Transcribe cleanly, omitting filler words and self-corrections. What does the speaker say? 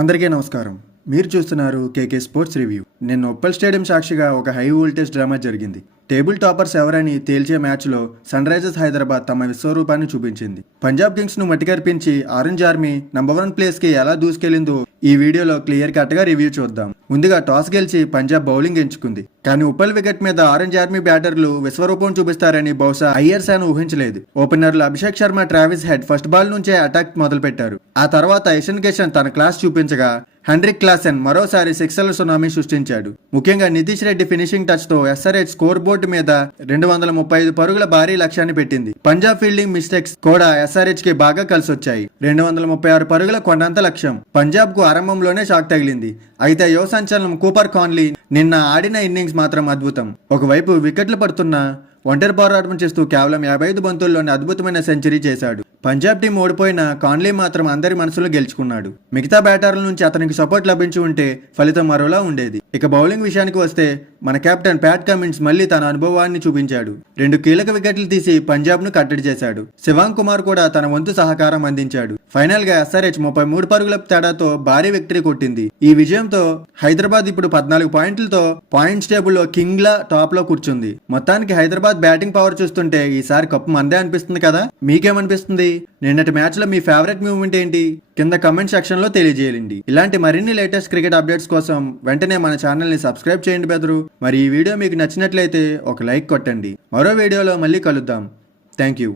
అందరికీ నమస్కారం. మీరు చూస్తున్నారు కేకే స్పోర్ట్స్ రివ్యూ. నిన్న ఉప్పల్ స్టేడియం సాక్షిగా ఒక హై వోల్టేజ్ డ్రామా జరిగింది. టేబుల్ టాపర్స్ ఎవరని తేల్చే మ్యాచ్లో సన్ రైజర్స్ హైదరాబాద్ తమ విశ్వరూపాన్ని చూపించింది. పంజాబ్ కింగ్స్ ను మట్టికరిపించి ఆరెంజ్ ఆర్మీ నంబర్ 1 ప్లేస్ కి ఎలా దూసుకెళ్లిందో ఈ వీడియోలో క్లియర్ కట్ గా రివ్యూ చూద్దాం. ముందుగా టాస్ గెలిచి పంజాబ్ బౌలింగ్ ఎంచుకుంది. కానీ ఉప్పల్ వికెట్ మీద ఆరెంజ్ ఆర్మీ బ్యాటర్లు విశ్వరూపం చూపిస్తారని బహుశా అయ్యర్ శాన్ ఊహించలేదు. ఓపెనర్లు Abhishek Sharma, Travis head first ball నుంచే అటాక్ మొదలు పెట్టారు. ఆ తర్వాత ఇషన్ కిషన్ తన క్లాస్ చూపించగా హెన్రిక్ క్లాసెన్ మరోసారి సిక్సర్ల సునామీ సృష్టించాడు. ముఖ్యంగా నితీష్ రెడ్డి ఫినిషింగ్ టచ్ తో ఎస్ఆర్హెచ్ స్కోర్ బోర్డు మీద 235 పరుగుల భారీ లక్ష్యాన్ని పెట్టింది. పంజాబ్ ఫీల్డింగ్ మిస్టేక్స్ కూడా ఎస్ఆర్హెచ్ కి బాగా కలిసొచ్చాయి. 236 పరుగుల కొండంత లక్ష్యం. పంజాబ్ కు ఆరంభంలోనే షాక్ తగిలింది. అయితే యువ సంచలనం కూపర్ కాన్లీ నిన్న ఆడిన ఇన్నింగ్స్ మాత్రం అద్భుతం. ఒకవైపు వికెట్లు పడుతున్నా ఒంటరి పోరాటం చేస్తూ కేవలం 55 బంతుల్లోనే అద్భుతమైన సెంచరీ చేశాడు. పంజాబ్ టీం ఓడిపోయిన కాన్లీ మాత్రం అందరి మనసులో గెలుచుకున్నాడు. మిగతా బ్యాటర్ల నుంచి అతనికి సపోర్ట్ లభించి ఉంటే ఫలితం మరోలా ఉండేది. ఇక బౌలింగ్ విషయానికి వస్తే మన కెప్టెన్ ప్యాట్ కమిన్స్ మళ్లీ తన అనుభవాన్ని చూపించాడు. 2 కీలక వికెట్లు తీసి పంజాబ్ ను కట్టడి చేశాడు. శివాంగ్ కుమార్ కూడా తన వంతు సహకారం అందించాడు. ఫైనల్ గా ఎస్ఆర్హెచ్ 33 పరుగుల తేడాతో భారీ విక్టరీ కొట్టింది. ఈ విజయంతో హైదరాబాద్ ఇప్పుడు 14 పాయింట్లతో పాయింట్స్ టేబుల్ లో కింగ్ లా టాప్ లో కూర్చుంది. మొత్తానికి హైదరాబాద్ బ్యాటింగ్ పవర్ చూస్తుంటే ఈసారి కప్పు మందే అనిపిస్తుంది కదా. మీకేమనిపిస్తుంది? నిన్నటి మ్యాచ్ లో మీ ఫేవరెట్ మూవ్మెంట్ ఏంటి? కింద కమెంట్ సెక్షన్ లో తెలియజేయండి. ఇలాంటి మరిన్ని లేటెస్ట్ క్రికెట్ అప్డేట్స్ కోసం వెంటనే మన ఛానల్ ని సబ్స్క్రైబ్ చేయండి బెదరు. మరి ఈ వీడియో మీకు నచ్చినట్లయితే ఒక లైక్ కొట్టండి. మరో వీడియోలో మళ్ళీ కలుద్దాం. Thank you.